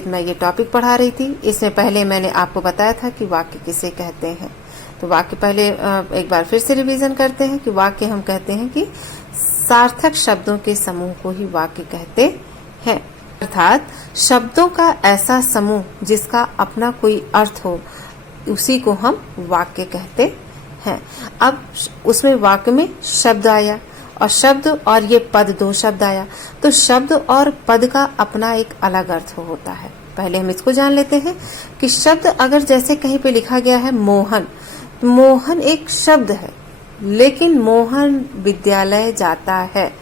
संबंधित मैं ये टॉपिक पढ़ा रही थी। इसमें पहले मैंने आपको बताया था कि वाक्य किसे कहते हैं। तो वाक्य पहले एक बार फिर से रिवीजन करते हैं कि वाक्य हम कहते हैं कि सार्थक शब्दों के समूह को ही वाक्य कहते हैं, अर्थात शब्दों का ऐसा समूह जिसका अपना कोई अर्थ हो, उसी को हम वाक्य कहते हैं। अब उसमें वाक्य में शब्द आया और शब्द और ये पद, दो शब्द आया, तो शब्द और पद का अपना एक अलग अर्थ होता है। पहले हम इसको जान लेते हैं कि शब्द अगर जैसे कहीं पे लिखा गया है मोहन, मोहन एक शब्द है, लेकिन मोहन विद्यालय जाता है,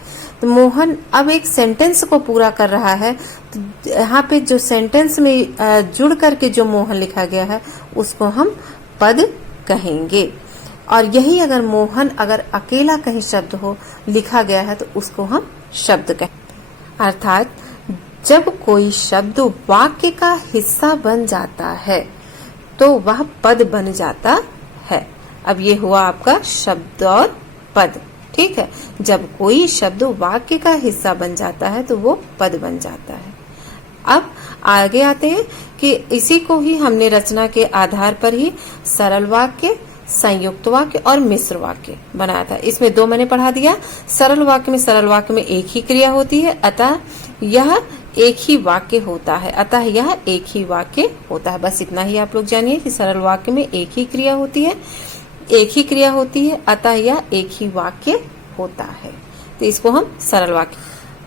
तो मोहन अब एक सेंटेंस को पूरा कर रहा है। तो यहाँ पे जो सेंटेंस में जुड़ करके जो मोहन लिखा गया है उसको हम पद कहेंगे। और यही अगर मोहन अगर अकेला कहीं शब्द हो लिखा गया है तो उसको हम शब्द कहेंगे। अर्थात जब कोई शब्द वाक्य का हिस्सा बन जाता है तो वह पद बन जाता है। अब ये हुआ आपका शब्द और पद, ठीक है। जब कोई शब्द वाक्य का हिस्सा बन जाता है तो वो पद बन जाता है। अब आगे आते हैं कि इसी को ही हमने रचना के आधार पर ही सरल वाक्य, संयुक्त वाक्य और मिश्र वाक्य बनाया था। इसमें दो मैंने पढ़ा दिया। सरल वाक्य में एक ही क्रिया होती है, अतः यह एक ही वाक्य होता है। बस इतना ही आप लोग जानिए कि सरल वाक्य में एक ही क्रिया होती है, अतः यह एक ही वाक्य होता है। तो इसको हम सरल वाक्य।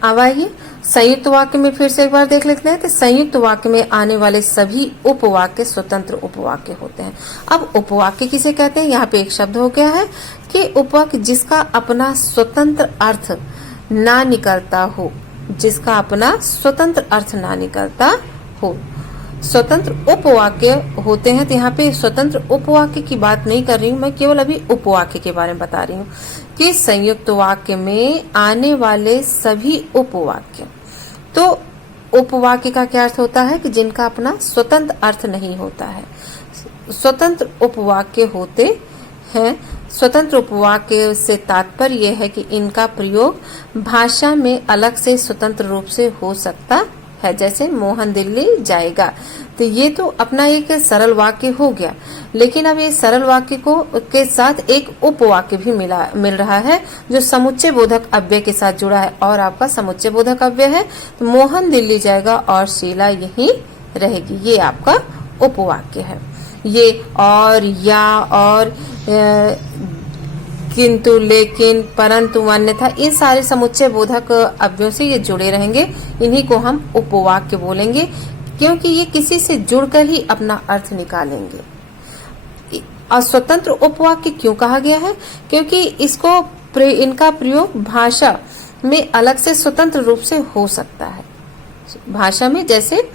अब आइए संयुक्त वाक्य में फिर से एक बार देख लेते हैं। तो संयुक्त वाक्य में आने वाले सभी उपवाक्य स्वतंत्र उपवाक्य होते हैं। अब उपवाक्य किसे कहते हैं? यहाँ पे एक शब्द हो गया है कि उपवाक्य जिसका अपना स्वतंत्र अर्थ ना निकलता हो, स्वतंत्र उपवाक्य होते हैं। तो यहाँ पे स्वतंत्र उपवाक्य की बात नहीं कर रही हूँ, मैं केवल अभी उपवाक्य के बारे में बता रही हूँ कि संयुक्त वाक्य में आने वाले सभी उपवाक्य। तो उपवाक्य का क्या अर्थ होता है कि जिनका अपना स्वतंत्र अर्थ नहीं होता है, स्वतंत्र उपवाक्य होते हैं। स्वतंत्र उपवाक्य से तात्पर्य यह है कि इनका प्रयोग भाषा में अलग से स्वतंत्र रूप से हो सकता है। जैसे मोहन दिल्ली जाएगा, तो ये तो अपना एक सरल वाक्य हो गया, लेकिन अब ये सरल वाक्य को के साथ एक उपवाक्य भी मिल रहा है जो समुच्चय बोधक अव्यय के साथ जुड़ा है। और आपका समुच्चय बोधक अव्यय है तो मोहन दिल्ली जाएगा और शीला यहीं रहेगी, ये आपका उपवाक्य है। ये और, या, और, किंतु, लेकिन, परंतु, अन्यथा, इन सारे समुच्चय बोधक अव्ययों से ये जुड़े रहेंगे। इन्हीं को हम उपवाक्य बोलेंगे, क्योंकि ये किसी से जुड़कर ही अपना अर्थ निकालेंगे। और स्वतंत्र उपवाक्य क्यों कहा गया है? क्योंकि इनका प्रयोग भाषा में अलग से स्वतंत्र रूप से हो सकता है। भाषा में जैसे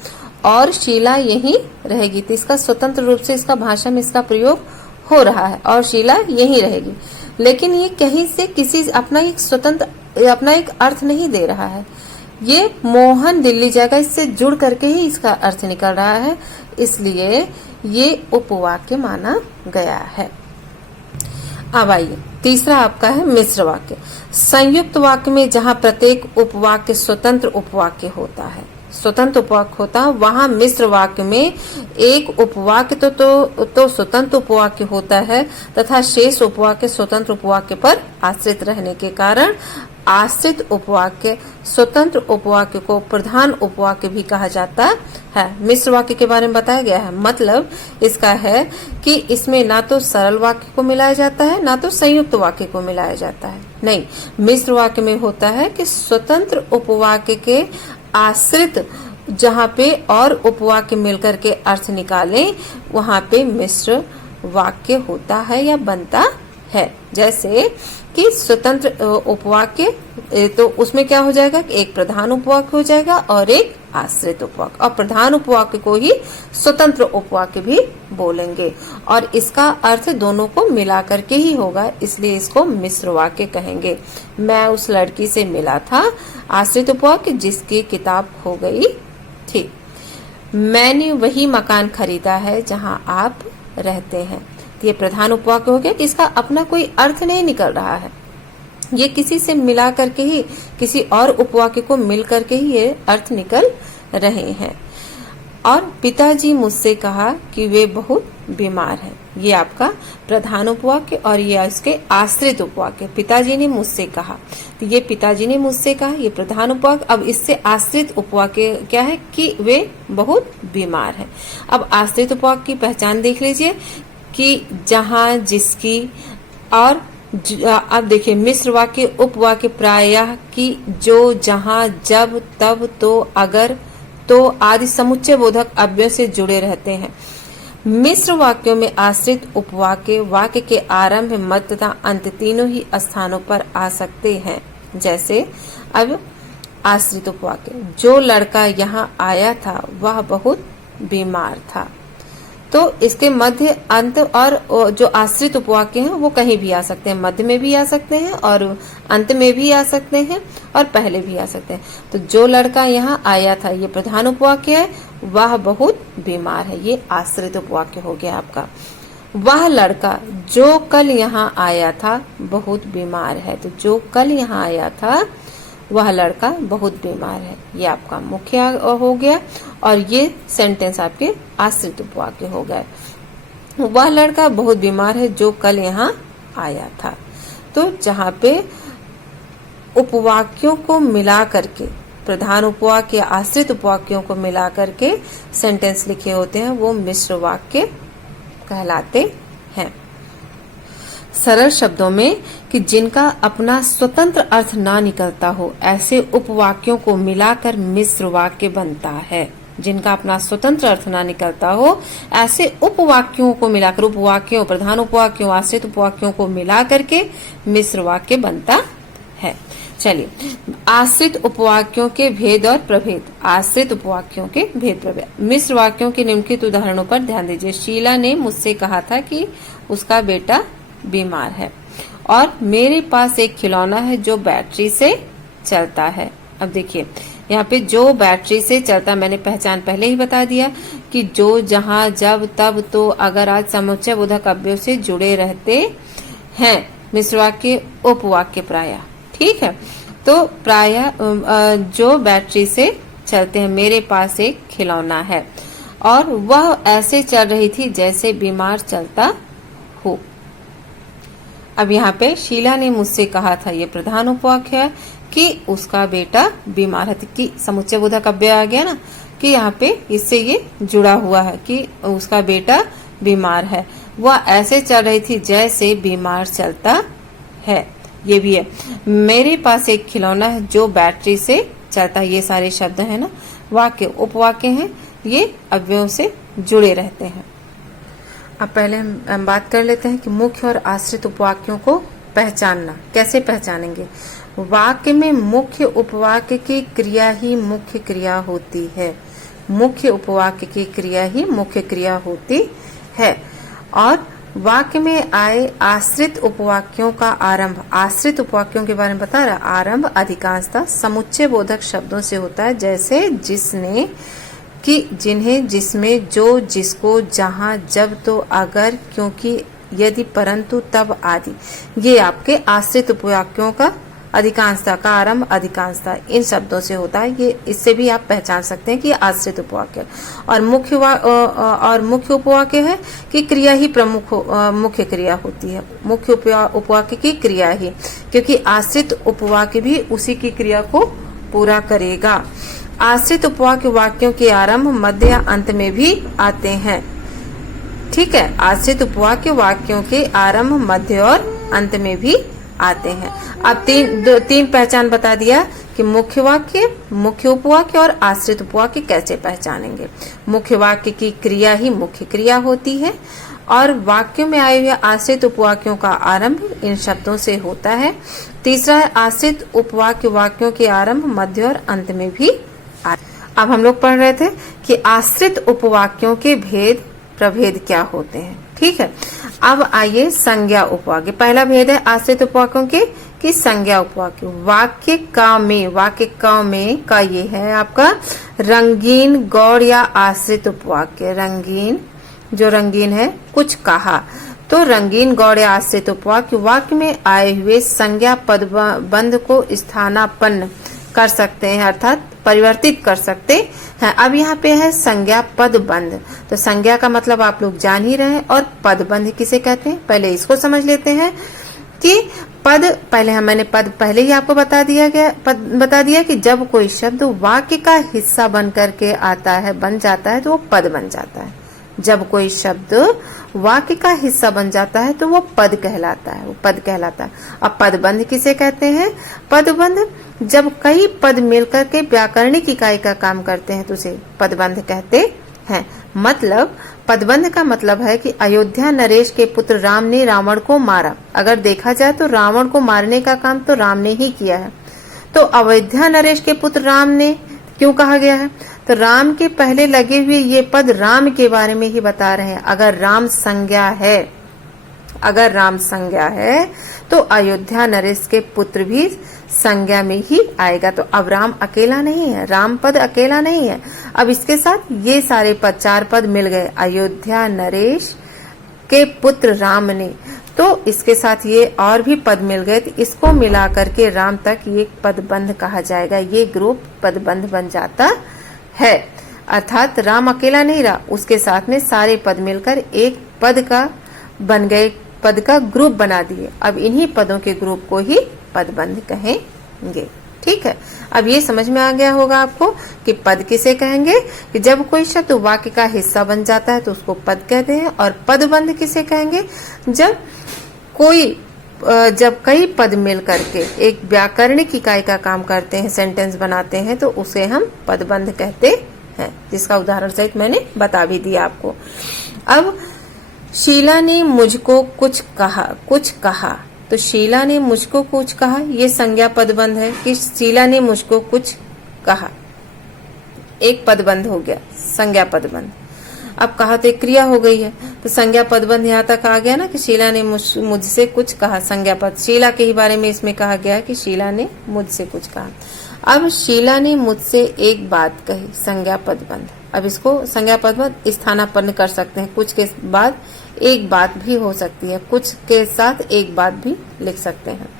और शीला यहीं रहेगी, तो इसका स्वतंत्र रूप से इसका भाषा में इसका प्रयोग हो रहा है और शीला यहीं रहेगी, लेकिन ये कहीं से किसी अपना एक अर्थ नहीं दे रहा है। ये मोहन दिल्ली जाएगा, इससे जुड़ करके ही इसका अर्थ निकल रहा है, इसलिए ये उपवाक्य माना गया है। अब आइए तीसरा आपका है मिश्र वाक्य। संयुक्त वाक्य में जहाँ प्रत्येक उपवाक्य स्वतंत्र उपवाक्य होता है, वहाँ मिश्र वाक्य में एक उपवाक्य तो स्वतंत्र उपवाक्य होता है तथा शेष उपवाक्य स्वतंत्र उपवाक्य पर आश्रित रहने के कारण आश्रित उपवाक्य स्वतंत्र उपवाक्य को प्रधान उपवाक्य भी कहा जाता है। मिश्र वाक्य के बारे में बताया गया है। मतलब इसका है कि इसमें ना तो सरल वाक्य को मिलाया जाता है ना तो संयुक्त वाक्य को मिलाया जाता है। नहीं, मिश्र वाक्य में होता है कि स्वतंत्र उपवाक्य के आश्रित जहाँ पे और उपवाक्य मिलकर के अर्थ निकालें, वहाँ पे मिश्र वाक्य होता है या बनता है। जैसे कि स्वतंत्र उपवाक्य, तो उसमें क्या हो जाएगा कि एक प्रधान उपवाक्य हो जाएगा और एक आश्रित उपवाक्य, और प्रधान उपवाक्य को ही स्वतंत्र उपवाक्य भी बोलेंगे और इसका अर्थ दोनों को मिला करके ही होगा, इसलिए इसको मिश्र वाक्य कहेंगे। मैं उस लड़की से मिला था, आश्रित उपवाक्य जिसकी किताब खो गई थी। मैंने वही मकान खरीदा है जहां आप रहते हैं, ये प्रधान उपवाक्य हो गया कि इसका अपना कोई अर्थ नहीं निकल रहा है, ये किसी से मिला करके ही, किसी और उपवाक्य को मिल करके ही ये अर्थ निकल रहे हैं। और पिताजी मुझसे कहा कि वे बहुत बीमार हैं। ये आपका प्रधान उपवाक्य और ये इसके आश्रित उपवाक्य। पिताजी ने मुझसे कहा, तो ये पिताजी ने मुझसे कहा, ये प्रधान उपवाक्य। अब इससे आश्रित उपवाक्य क्या है कि वे बहुत बीमार हैं। अब आश्रित उपवाक्य की पहचान देख लीजिए कि जहां, जिसकी, और अब देखिए मिश्र वाक्य, उपवाक्य प्रायः, की, जो, जहां, जब, तब, तो, अगर, तो आदि समुच्चय बोधक अव्ययों से जुड़े रहते हैं। मिश्र वाक्यों में आश्रित उपवाक्य वाक्य के आरंभ, मध्य तथा अंत तीनों ही स्थानों पर आ सकते हैं। जैसे अब आश्रित उपवाक्य, जो लड़का यहाँ आया था वह बहुत बीमार था। तो इसके मध्य, अंत और जो आश्रित उपवाक्य हैं वो कहीं भी आ सकते हैं, मध्य में भी आ सकते हैं और अंत में भी आ सकते हैं और पहले भी आ सकते हैं। तो जो लड़का यहाँ आया था ये प्रधान उपवाक्य है, वह बहुत बीमार है, ये आश्रित उपवाक्य हो गया आपका। वह लड़का जो कल यहाँ आया था बहुत बीमार है, तो जो कल यहाँ आया था वह लड़का बहुत बीमार है, ये आपका मुख्य हो गया और ये सेंटेंस आपके आश्रित उपवाक्य हो गए। वह लड़का बहुत बीमार है जो कल यहाँ आया था। तो जहाँ पे उपवाक्यों को मिला करके, प्रधान उपवाक्य, आश्रित उपवाक्यों को मिला करके सेंटेंस लिखे होते हैं वो मिश्र वाक्य कहलाते हैं। सरल शब्दों में कि जिनका अपना स्वतंत्र अर्थ ना निकलता हो, ऐसे उपवाक्यों को मिलाकर मिश्र वाक्य बनता है। जिनका अपना स्वतंत्र अर्थ ना निकलता हो, ऐसे उपवाक्यों को मिलाकर, उपवाक्यों, प्रधान उपवाक्यों, आश्रित उपवाक्यों को मिलाकर के मिश्र वाक्य बनता है। चलिए, आश्रित उपवाक्यों के भेद और प्रभेद। आश्रित उपवाक्यों के भेद प्रभेद। मिश्र वाक्यों के निम्नलिखित उदाहरणों पर ध्यान दीजिए। शीला ने मुझसे कहा था कि उसका बेटा बीमार है और मेरे पास एक खिलौना है जो बैटरी से चलता है। अब देखिए यहाँ पे जो बैटरी से चलता, मैंने पहचान पहले ही बता दिया कि जो, जहां, जब, तब, तो, अगर, आज समुच्चय बोधक अव्ययों से जुड़े रहते हैं। मिश्र वाक्य, उपवाक्य प्रायः, ठीक है। तो प्रायः जो बैटरी से चलते हैं। मेरे पास एक खिलौना है और वह ऐसे चल रही थी जैसे बीमार चलता हो। अब यहाँ पे शीला ने मुझसे कहा था, ये प्रधान उपवाक्य है कि उसका बेटा बीमार है, कि समुच्चय बोधक अव्यय आ गया ना, कि यहाँ पे इससे ये जुड़ा हुआ है कि उसका बेटा बीमार है। वह ऐसे चल रही थी जैसे बीमार चलता है, ये भी है। मेरे पास एक खिलौना है जो बैटरी से चलता है। ये सारे शब्द है ना, वाक्य, उपवाक्य हैं, ये अव्ययों से जुड़े रहते हैं। अब पहले हम बात कर लेते हैं कि मुख्य और आश्रित उपवाक्यों को पहचानना। कैसे पहचानेंगे? वाक्य में मुख्य उपवाक्य की क्रिया ही मुख्य क्रिया होती है। मुख्य उपवाक्य की क्रिया ही मुख्य क्रिया होती है। और वाक्य में आए आश्रित उपवाक्यों का आरंभ, आश्रित उपवाक्यों के बारे में बता रहा, आरंभ अधिकांशतः समुच्चय बोधक शब्दों से होता है, जैसे जिसने, कि, जिन्हें, जिसमें, जो, जिसको, जहां, जब, तो, अगर, क्योंकि, यदि, परंतु, तब आदि। ये आपके आश्रित उपवाक्यों का अधिकांशता का आरंभ, अधिकांशता इन शब्दों से होता है। ये इससे भी आप पहचान सकते हैं कि आश्रित उपवाक्य। और मुख्य उपवाक्य है कि क्रिया ही प्रमुख मुख्य क्रिया होती है। मुख्य उपवाक्य की क्रिया ही, क्योंकि आश्रित उपवाक्य भी उसी की क्रिया को पूरा करेगा। आश्रित उपवाक्य वाक्यों के आरंभ, मध्य या अंत में भी आते हैं। ठीक है, आश्रित उपवाक्य वाक्यों के आरंभ, मध्य और अंत में भी आते हैं। अब तीन पहचान बता दिया कि मुख्य वाक्य, मुख्य उपवाक्य और आश्रित उपवाक्य कैसे पहचानेंगे। मुख्य वाक्य की क्रिया ही मुख्य क्रिया होती है और वाक्य में आए हुए आश्रित उपवाक्यों का आरंभ इन शब्दों से होता है। तीसरा है आश्रित उपवाक्य वाक्यों के आरंभ, मध्य और अंत में भी आते। अब हम लोग पढ़ रहे थे कि आश्रित उपवाक्यों के भेद प्रभेद क्या होते हैं। ठीक है, अब आइए संज्ञा उपवाक्य। पहला भेद है आश्रित उपवाक्यों के कि संज्ञा उपवाक्य। वाक्य क में का ये है आपका रंगीन, गौड़ या आश्रित उपवाक्य। रंगीन, जो रंगीन है, कुछ कहा, तो रंगीन, गौड़ या आश्रित उपवाक्य वाक्य में आए हुए संज्ञा पदबंध को स्थानापन्न कर सकते हैं, अर्थात परिवर्तित कर सकते हैं। अब यहाँ पे है संज्ञा पदबंध। तो संज्ञा का मतलब आप लोग जान ही रहे हैं, और पदबंध किसे कहते हैं पहले इसको समझ लेते हैं कि पद पहले मैंने पद पहले ही आपको बता दिया कि जब कोई शब्द वाक्य का हिस्सा बन करके आता है, बन जाता है, तो वो पद बन जाता है। जब कोई शब्द वाक्य का हिस्सा बन जाता है तो वो पद कहलाता है, वो पद कहलाता है। अब पदबंध किसे कहते हैं? पदबंध जब कई पद मिलकर के व्याकरणिक इकाई का काम करते हैं तो उसे पदबंध कहते हैं। मतलब पदबंध का मतलब है कि अयोध्या नरेश के पुत्र राम ने रावण को मारा। अगर देखा जाए तो रावण को मारने का काम तो राम ने ही किया है। तो अयोध्या नरेश के पुत्र राम ने क्यों कहा गया है? तो राम के पहले लगे हुए ये पद राम के बारे में ही बता रहे हैं। अगर राम संज्ञा है तो अयोध्या नरेश के पुत्र भी संज्ञा में ही आएगा। तो अब राम अकेला नहीं है, राम पद अकेला नहीं है। अब इसके साथ ये सारे पद, 4 पद मिल गए। अयोध्या नरेश के पुत्र राम ने, तो इसके साथ ये और भी पद मिल गए, तो इसको मिला करके राम तक ये पदबंध कहा जाएगा। ये ग्रुप पदबंध बन जाता है। अर्थात राम अकेला नहीं रहा, उसके साथ में सारे पद मिलकर एक पद का बन गए, पद का ग्रुप बना दिए। अब इन्हीं पदों के ग्रुप को ही पदबंध कहेंगे। ठीक है, अब ये समझ में आ गया होगा आपको कि पद किसे कहेंगे कि जब कोई शब्द वाक्य का हिस्सा बन जाता है तो उसको पद कहते हैं। और पदबंध किसे कहेंगे? जब कई पद मिल करके एक व्याकरणिक इकाई का काम करते हैं, सेंटेंस बनाते हैं, तो उसे हम पदबंध कहते हैं, जिसका उदाहरण सहित मैंने बता भी दिया आपको। अब शीला ने मुझको कुछ कहा, तो शीला ने मुझको कुछ कहा, ये संज्ञा पदबंध है कि शीला ने मुझको कुछ कहा। एक पदबंध हो गया, संज्ञा पदबंध। अब कहा तो एक क्रिया हो गई है, तो संज्ञा पदबंध यहाँ तक आ गया ना कि शीला ने मुझसे कुछ कहा। संज्ञा पद शीला के ही बारे में इसमें कहा गया कि शीला ने मुझसे कुछ कहा। अब शीला ने मुझसे एक बात कही, संज्ञा पदबंध। अब इसको संज्ञा पदबंध स्थानापन्न कर सकते हैं, कुछ के बाद एक बात भी हो सकती है, कुछ के साथ एक बात भी लिख सकते हैं।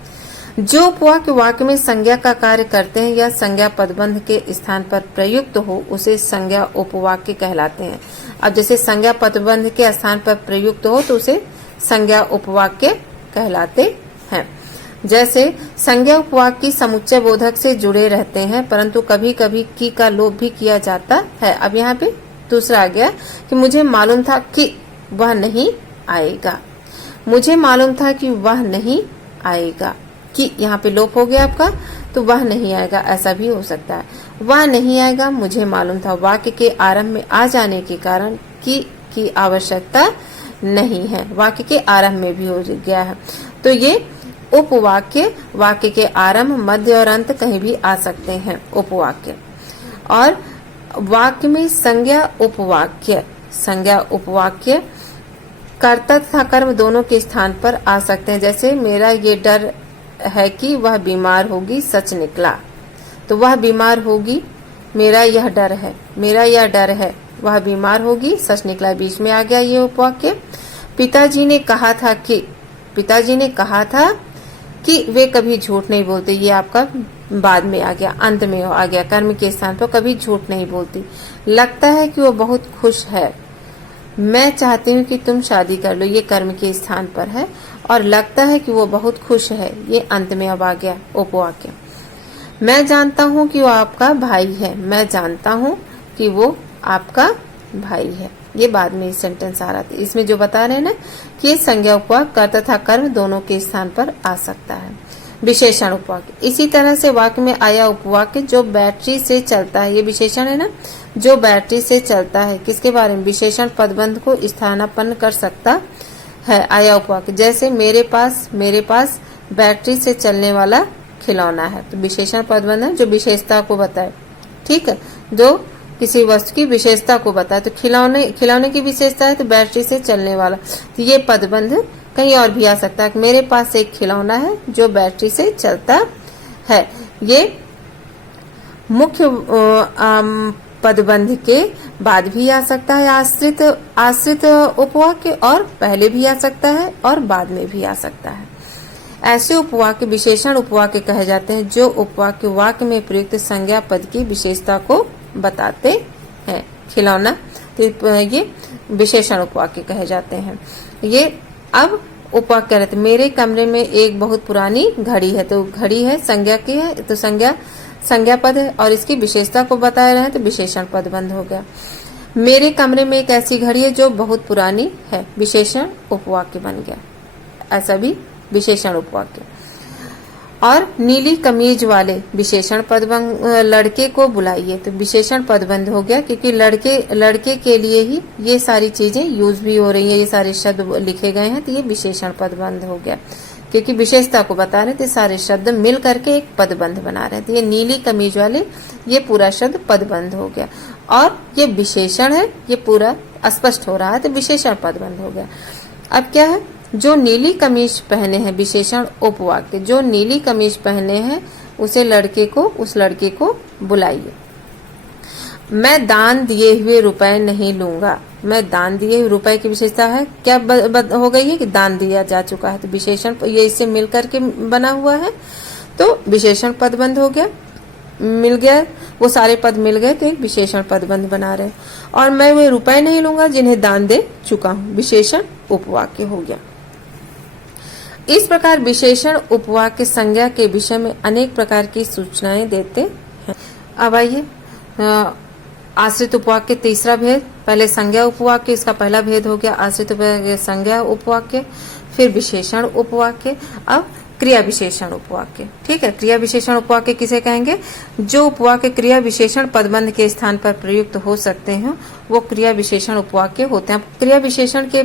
जो उपवाक्य वाक्य में संज्ञा का कार्य करते हैं या संज्ञा पदबंध के स्थान पर प्रयुक्त हो उसे संज्ञा उपवाक्य कहलाते हैं। अब जैसे संज्ञा पदबंध के स्थान पर प्रयुक्त हो तो उसे संज्ञा उपवाक्य कहलाते हैं। जैसे संज्ञा उपवाक्य समुच्चय बोधक से जुड़े रहते हैं, परंतु कभी कभी की का लोप भी किया जाता है। अब यहाँ पे दूसरा आ गया कि मुझे मालूम था कि वह नहीं आएगा। मुझे मालूम था कि वह नहीं आएगा, कि यहाँ पे लोप हो गया आपका, तो वह नहीं आएगा ऐसा भी हो सकता है। वह नहीं आएगा मुझे मालूम था, वाक्य के आरंभ में आ जाने के कारण की आवश्यकता नहीं है, वाक्य के आरंभ में भी हो गया है। तो ये उपवाक्य वाक्य के आरंभ, मध्य और अंत कहीं भी आ सकते हैं उपवाक्य। और वाक्य में संज्ञा उपवाक्य कर्ता तथा कर्म दोनों के स्थान पर आ सकते हैं। जैसे मेरा ये डर है कि वह बीमार होगी, सच निकला, तो वह बीमार होगी, मेरा यह डर है, मेरा यह डर है, वह बीमार होगी, सच निकला, बीच में आ गया ये उपवाक्य। पिताजी ने कहा था कि वे कभी झूठ नहीं बोलते, ये आपका बाद में आ गया, अंत में आ गया, कर्म के स्थान पर कभी झूठ नहीं बोलती। लगता है कि वो बहुत खुश है, मैं चाहती हूँ कि तुम शादी कर लो, ये कर्म के स्थान पर है। और लगता है कि वो बहुत खुश है, ये अंत में अब आ गया उपवाक्य। मैं जानता हूँ कि वो आपका भाई है, मैं जानता हूँ कि वो आपका भाई है, ये बाद में सेंटेंस आ रहा था। इसमें जो बता रहे हैं ना कि ये संज्ञा उपवाक्य कर्ता तथा कर्म दोनों के स्थान पर आ सकता है। विशेषण उपवाक्य, इसी तरह से वाक्य में आया उपवाक्य जो बैटरी से चलता है, ये विशेषण है ना, जो बैटरी से चलता है, किसके बारे में? विशेषण पदबंध को स्थानापन्न कर सकता है आया उपवाक्य। जैसे मेरे पास बैटरी से चलने वाला खिलौना है, तो विशेषण पदबंध है जो विशेषता को बताए। ठीक है, जो किसी वस्तु की विशेषता को बताए, तो खिलौने की विशेषता है तो बैटरी से चलने वाला, तो ये पदबंध कहीं और भी आ सकता है। मेरे पास एक खिलौना है जो बैटरी से चलता है, ये मुख्य पदबंध के बाद भी आ सकता है आश्रित उपवाक्य, और पहले भी आ सकता है और बाद में भी आ सकता है। ऐसे उपवाक्य विशेषण उपवाक्य कहे जाते हैं जो उपवाक्य वाक्य में प्रयुक्त संज्ञा पद की विशेषता को बताते हैं। खिलौना, तो ये विशेषण उपवाक्य कहे जाते हैं। ये अब उपवाक्य रहते, मेरे कमरे में एक बहुत पुरानी घड़ी है, तो घड़ी है संज्ञा की है, तो संज्ञा पद है और इसकी विशेषता को बताए रहे हैं तो विशेषण पद बंद हो गया। मेरे कमरे में एक ऐसी घड़ी है जो बहुत पुरानी है, विशेषण उपवाक्य बन गया, ऐसा भी विशेषण उपवाक्य। और नीली कमीज वाले विशेषण पद लड़के को बुलाइए, तो विशेषण पद बंद हो गया क्योंकि लड़के के लिए ही ये सारी चीजें यूज भी हो रही है, ये सारे शब्द लिखे गए हैं, तो ये विशेषण पद बंद हो गया क्योंकि विशेषता को बता रहे थे, सारे शब्द मिल करके एक पदबंध बना रहे थे। ये नीली कमीज वाले, ये पूरा शब्द पदबंध हो गया और ये विशेषण है, ये पूरा स्पष्ट हो रहा है तो विशेषण पदबंध हो गया। अब क्या है, जो नीली कमीज पहने हैं, विशेषण उपवाक्य, जो नीली कमीज पहने हैं उस लड़के को बुलाइए। मैं दान दिए हुए रुपए नहीं लूंगा, मैं दान दिए हुए रुपए की विशेषता है क्या हो गई है कि दान दिया जा चुका है, तो विशेषण ये इससे मिलकर के बना हुआ है तो विशेषण पदबंध हो गया, मिल गया, वो सारे पद मिल गए तो एक विशेषण पदबंध बना रहे। और मैं वे रुपए नहीं लूंगा जिन्हें दान दे चुका हूं, विशेषण उपवाक्य हो गया। इस प्रकार विशेषण उपवाक्य संज्ञा के विषय में अनेक प्रकार की सूचनाएं देते हैं। अब आइए आश्रित उपवाक्य तीसरा भेद, पहले संज्ञा उपवाक्य, इसका पहला भेद हो गया आश्रित उपवाक्य संज्ञा उपवाक्य, फिर विशेषण उपवाक्य, अब क्रिया विशेषण उपवाक्य। ठीक है, क्रिया विशेषण उपवाक्य किसे कहेंगे, जो उपवाक्य क्रिया विशेषण पदबंध के स्थान पर प्रयुक्त हो सकते हैं वो क्रिया विशेषण उपवाक्य होते हैं। क्रिया विशेषण के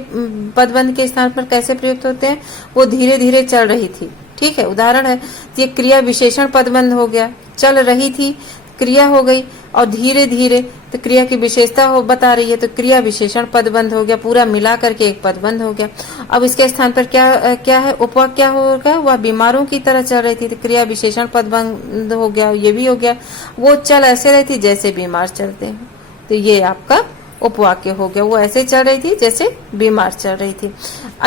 पदबंध के स्थान पर कैसे प्रयुक्त होते हैं, वो धीरे धीरे चल रही थी, ठीक है, उदाहरण है, ये क्रिया विशेषण पदबंध हो गया, चल रही थी, क्रिया हो गई और धीरे धीरे तो क्रिया की विशेषता हो बता रही है तो क्रिया विशेषण पदबंध हो गया, पूरा मिला करके एक पदबंध हो गया। अब इसके स्थान पर क्या है, उपवाक्य क्या होगा, वह बीमारों की तरह चल रही थी तो क्रिया विशेषण पदबंध हो गया, ये भी हो गया, वो चल ऐसे रही थी जैसे बीमार चलते हैं, तो ये आपका उपवाक्य हो गया, वो ऐसे चल रही थी जैसे बीमार चल रही थी।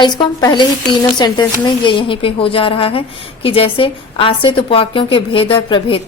इसको हम पहले ही तीनों सेंटेंस में ये यहीं पे हो जा रहा है कि जैसे आश्रित उपवाक्यों के भेद और प्रभेद,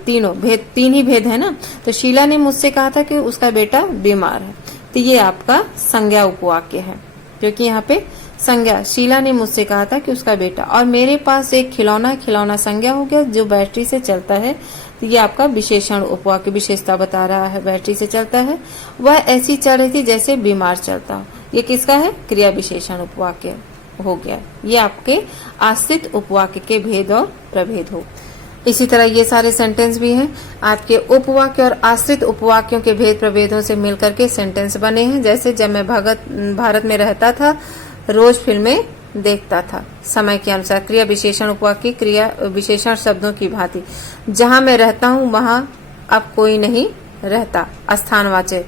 तीन ही भेद है ना, तो शीला ने मुझसे कहा था कि उसका बेटा बीमार है, तो ये आपका संज्ञा उपवाक्य है क्योंकि यहाँ पे संज्ञा, शीला ने मुझसे कहा था कि उसका बेटा, और मेरे पास एक खिलौना संज्ञा हो गया जो बैटरी से चलता है, तो ये आपका विशेषण उपवाक्य विशेषता बता रहा है, बैटरी से चलता है, वह ऐसी चल रही थी जैसे बीमार चलता हो, ये किसका है, क्रिया विशेषण उपवाक्य हो गया। ये आपके आश्रित उपवाक्य के भेद और प्रभेद हो। इसी तरह ये सारे सेंटेंस भी हैं आपके उपवाक्य और आश्रित उपवाक्यों के भेद प्रभेदों से मिलकर के सेंटेंस बने हैं। जैसे जब मैं भारत में रहता था, रोज फिल्में देखता था, समय के अनुसार क्रिया विशेषण उपवाक्य क्रिया विशेषण शब्दों की भांति, जहां मैं रहता हूं वहां अब कोई नहीं रहता, स्थानवाचक,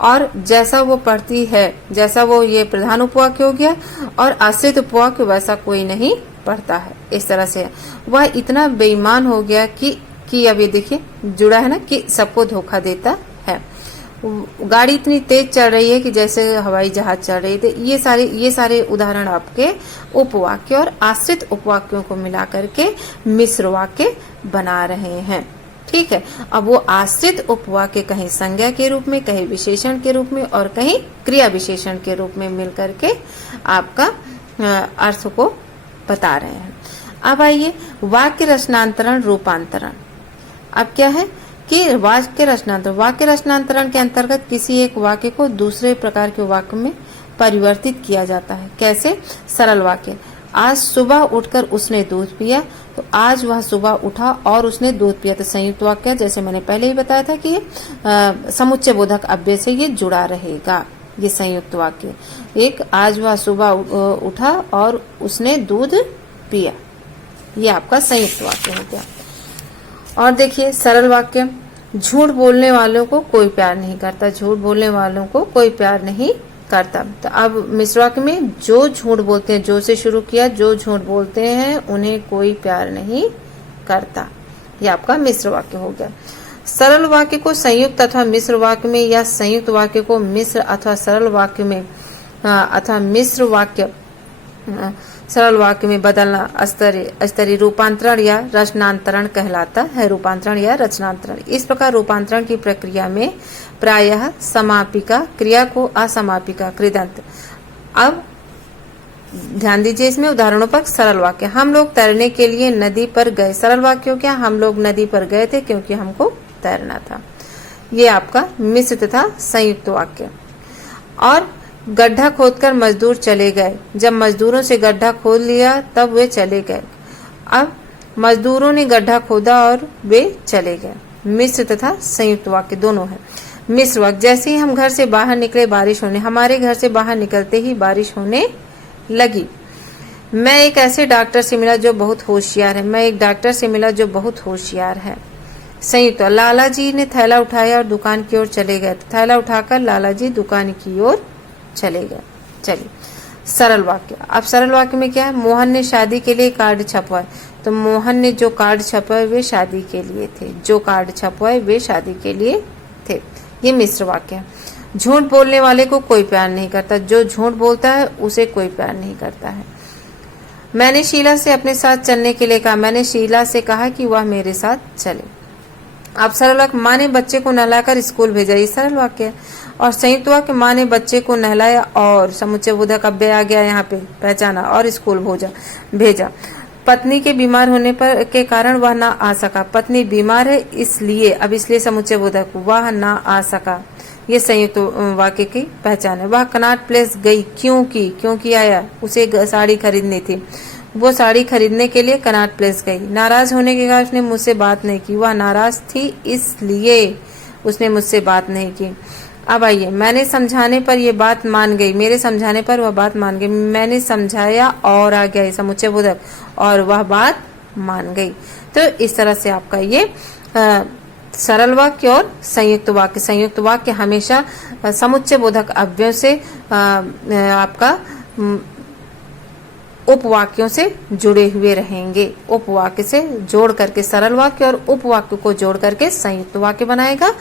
और जैसा वो पढ़ती है, जैसा वो, ये प्रधान उपवाक्य हो गया, और आश्रित उपवाक्य वैसा कोई नहीं पढ़ता है, इस तरह से वह इतना बेईमान हो गया कि अब ये देखिए जुड़ा है ना कि सबको धोखा देता है, गाड़ी इतनी तेज चल रही है कि जैसे हवाई जहाज चल रही है। ये सारे उदाहरण आपके उपवाक्य और आश्रित उपवाक्यों को मिला करके मिश्र वाक्य बना रहे हैं। ठीक है, अब वो आश्रित उपवाक्य कहीं संज्ञा के रूप में, कहीं विशेषण के रूप में और कहीं क्रिया विशेषण के रूप में मिल करके आपका अर्थ को बता रहे हैं। अब आइए वाक्य रचनांतरण रूपांतरण। अब क्या है कि वाक्य रचनांतरण के अंतर्गत किसी एक वाक्य को दूसरे प्रकार के वाक्य में परिवर्तित किया जाता है। कैसे, सरल वाक्य, आज सुबह उठकर उसने दूध पिया, तो आज वह सुबह उठा और उसने दूध पिया, तो संयुक्त वाक्य, जैसे मैंने पहले ही बताया था कि समुच्चय बोधक अव्यय से ये जुड़ा रहेगा, ये संयुक्त वाक्य। एक, आज वह सुबह उठा और उसने दूध पिया, ये आपका संयुक्त वाक्य हो गया। और देखिए सरल वाक्य, झूठ बोलने वालों को कोई प्यार नहीं करता, झूठ बोलने वालों को कोई प्यार नहीं करता। तो अब मिश्र वाक्य में जो झूठ बोलते हैं, जो से शुरू किया, जो झूठ बोलते हैं उन्हें कोई प्यार नहीं करता, ये आपका मिश्र वाक्य हो गया। सरल वाक्य को संयुक्त अथवा मिश्र वाक्य में या संयुक्त वाक्य को मिश्र अथवा सरल वाक्य में अथवा मिश्र वाक्य सरल वाक्य में बदलना स्तरीय रूपांतरण या रचनांतरण कहलाता है। रूपांतरण या रचनांतरण, इस प्रकार रूपांतरण की प्रक्रिया में प्रायः समापिका क्रिया को असमापिका कृदंत। अब ध्यान दीजिए इसमें उदाहरणों पर। सरल वाक्य, हम लोग तैरने के लिए नदी पर गए। सरल वाक्य क्या, हम लोग नदी पर गए थे क्योंकि हमको तैरना था। ये आपका मिश्र तथा संयुक्त वाक्य। और गड्ढा खोदकर मजदूर चले गए। जब मजदूरों से गड्ढा खोद लिया तब वे चले गए। अब मजदूरों ने गड्ढा खोदा और वे चले गए। मिश्र तथा संयुक्त वाक्य दोनों है। मिश्र वाक्य, जैसे ही हम घर से बाहर निकले बारिश होने। हमारे घर से बाहर निकलते ही बारिश होने लगी। मैं एक ऐसे डॉक्टर से मिला जो बहुत होशियार है। मैं एक डॉक्टर से मिला जो बहुत होशियार है। संयुक्त, लाला जी ने थैला उठाया और दुकान की ओर चले गए। थैला उठाकर लाला जी दुकान की ओर चले गए। चलिए सरल वाक्य। अब सरल वाक्य में क्या है, मोहन ने शादी के लिए कार्ड छपवाए। तो मोहन ने जो कार्ड छपवाए वे शादी के लिए थे। जो कार्ड छपवाए वे शादी के लिए थे। ये मिश्र वाक्य है। झूठ बोलने वाले को कोई प्यार नहीं करता। जो झूठ बोलता है उसे कोई प्यार नहीं करता है। मैंने शीला से अपने साथ चलने के लिए कहा। मैंने शीला से कहा कि वह मेरे साथ चले। अब सरल वाक्य, माँ ने बच्चे को नहलाकर स्कूल भेजा। ये सरल वाक्य है। और संयुक्त वाक्य, माँ ने बच्चे को नहलाया और समुच्चय बोधक अव्यय आ गया यहाँ पे, पहचाना, और स्कूल भेजा। पत्नी के बीमार होने पर के कारण वह ना आ सका। पत्नी बीमार है इसलिए, अब इसलिए समुच्चय बोधक, वह ना आ सका। ये संयुक्त वाक्य की पहचान है। वह कनॉट प्लेस गई क्योंकि आया, उसे साड़ी खरीदनी थी। वो साड़ी खरीदने के लिए कनॉट प्लेस गई। नाराज होने के कारण उसने मुझसे बात नहीं की। वह नाराज थी इसलिए उसने मुझसे बात नहीं की। अब आइए, मैंने समझाने पर ये बात मान गई। मेरे समझाने पर वह बात मान गई। मैंने समझाया और आ गया समुच्चय बोधक, और वह बात मान गई। तो इस तरह से आपका ये सरल वाक्य और संयुक्त वाक्य। संयुक्त वाक्य हमेशा समुच्चय बोधक अव्ययों से आपका उपवाक्यों से जुड़े हुए रहेंगे। उपवाक्य से जोड़ करके सरल वाक्य और उपवाक्य को जोड़ करके संयुक्त वाक्य बनाएगा,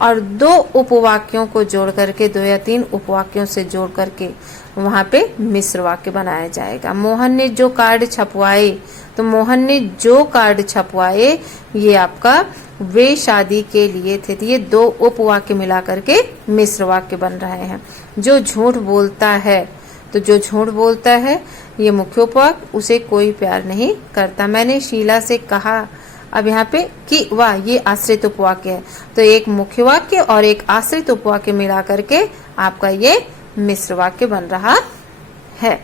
और दो उपवाक्यों को जोड़ करके, 2 या 3 उपवाक्यों से जोड़ करके वहां पे मिश्र वाक्य बनाया जाएगा। मोहन ने जो कार्ड छपवाए, तो मोहन ने जो कार्ड छपवाए ये आपका वे शादी के लिए थे। तो ये 2 उपवाक्य मिला करके मिश्र वाक्य बन रहे हैं। जो झूठ बोलता है, तो जो झूठ बोलता है ये मुख्य उपवाक्य, उसे कोई प्यार नहीं करता। मैंने शीला से कहा, अब यहाँ पे कि वाह, ये आश्रित उपवाक्य है। तो एक मुख्य वाक्य और एक आश्रित उपवाक्य मिला करके आपका ये मिश्र वाक्य बन रहा है।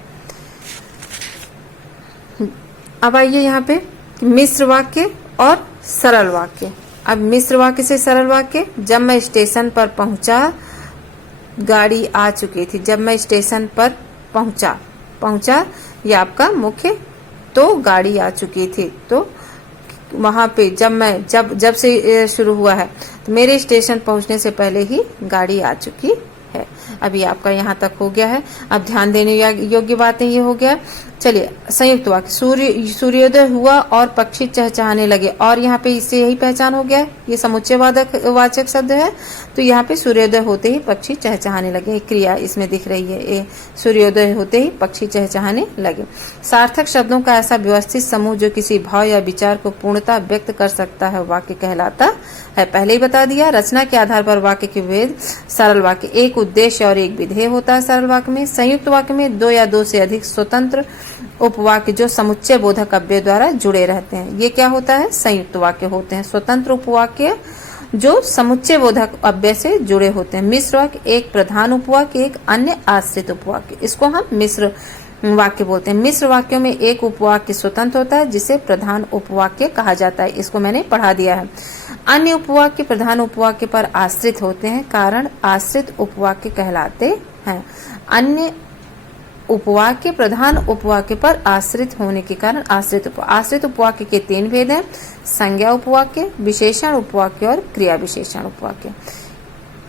अब आइए यहाँ पे मिश्र वाक्य और सरल वाक्य। अब मिश्र वाक्य से सरल वाक्य, जब मैं स्टेशन पर पहुंचा गाड़ी आ चुकी थी। जब मैं स्टेशन पर पहुंचा ये आपका मुख्य, तो गाड़ी आ चुकी थी। तो वहां पे जब से शुरू हुआ है, तो मेरे स्टेशन पहुंचने से पहले ही गाड़ी आ चुकी है। अभी आपका यहाँ तक हो गया है। अब ध्यान देने योग्य बातें ये हो गया। चलिए संयुक्त वाक्य, सूर्योदय हुआ और पक्षी चहचहाने लगे। और यहाँ पे इससे यही पहचान हो गया, ये समुच्चय वाचक शब्द है। तो यहाँ पे सूर्योदय होते ही पक्षी चहचहाने लगे, क्रिया इसमें दिख रही है। सूर्योदय होते ही पक्षी चहचहाने लगे। सार्थक शब्दों का ऐसा व्यवस्थित समूह जो किसी भाव या विचार को पूर्णता व्यक्त कर सकता है, वाक्य कहलाता है। पहले ही बता दिया, रचना के आधार पर वाक्य के भेद। सरल वाक्य, एक उद्देश्य और एक विधेय होता है सरल वाक्य में। संयुक्त वाक्य में 2 या 2 से अधिक स्वतंत्र उपवाक्य जो समुच्चय बोधक अव्यय द्वारा जुड़े रहते हैं, ये क्या होता है, संयुक्त वाक्य होते हैं। स्वतंत्र उपवाक्य जो समुच्चय बोधक अव्यय से जुड़े होते हैं। मिश्र वाक्य, एक प्रधान उपवाक्य, एक अन्य आश्रित उपवाक्य, इसको हम मिश्र वाक्य बोलते हैं। मिश्र वाक्यों में एक उपवाक्य स्वतंत्र होता है जिसे प्रधान उपवाक्य कहा जाता है, इसको मैंने पढ़ा दिया है। अन्य उपवाक्य प्रधान उपवाक्य पर आश्रित होते हैं, कारण आश्रित उपवाक्य कहलाते हैं। अन्य उपवाक्य प्रधान उपवाक्य पर आश्रित होने के कारण आश्रित उपवाक्य के 3 भेद हैं, संज्ञा उपवाक्य, विशेषण उपवाक्य और क्रिया विशेषण उपवाक्य।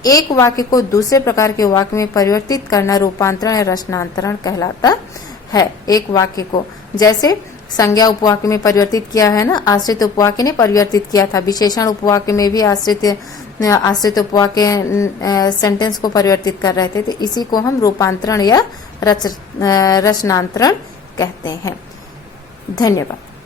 एक वाक्य को दूसरे प्रकार के वाक्य में परिवर्तित करना रूपांतरण या रचनांतरण कहलाता है। एक वाक्य को जैसे संज्ञा उपवाक्य में परिवर्तित किया है ना, आश्रित उपवाक्य ने परिवर्तित किया था। विशेषण उपवाक्य में भी आश्रित उपवाक्य सेंटेंस को परिवर्तित कर रहे थे। तो इसी को हम रूपांतरण या रचनांतरण कहते हैं। धन्यवाद।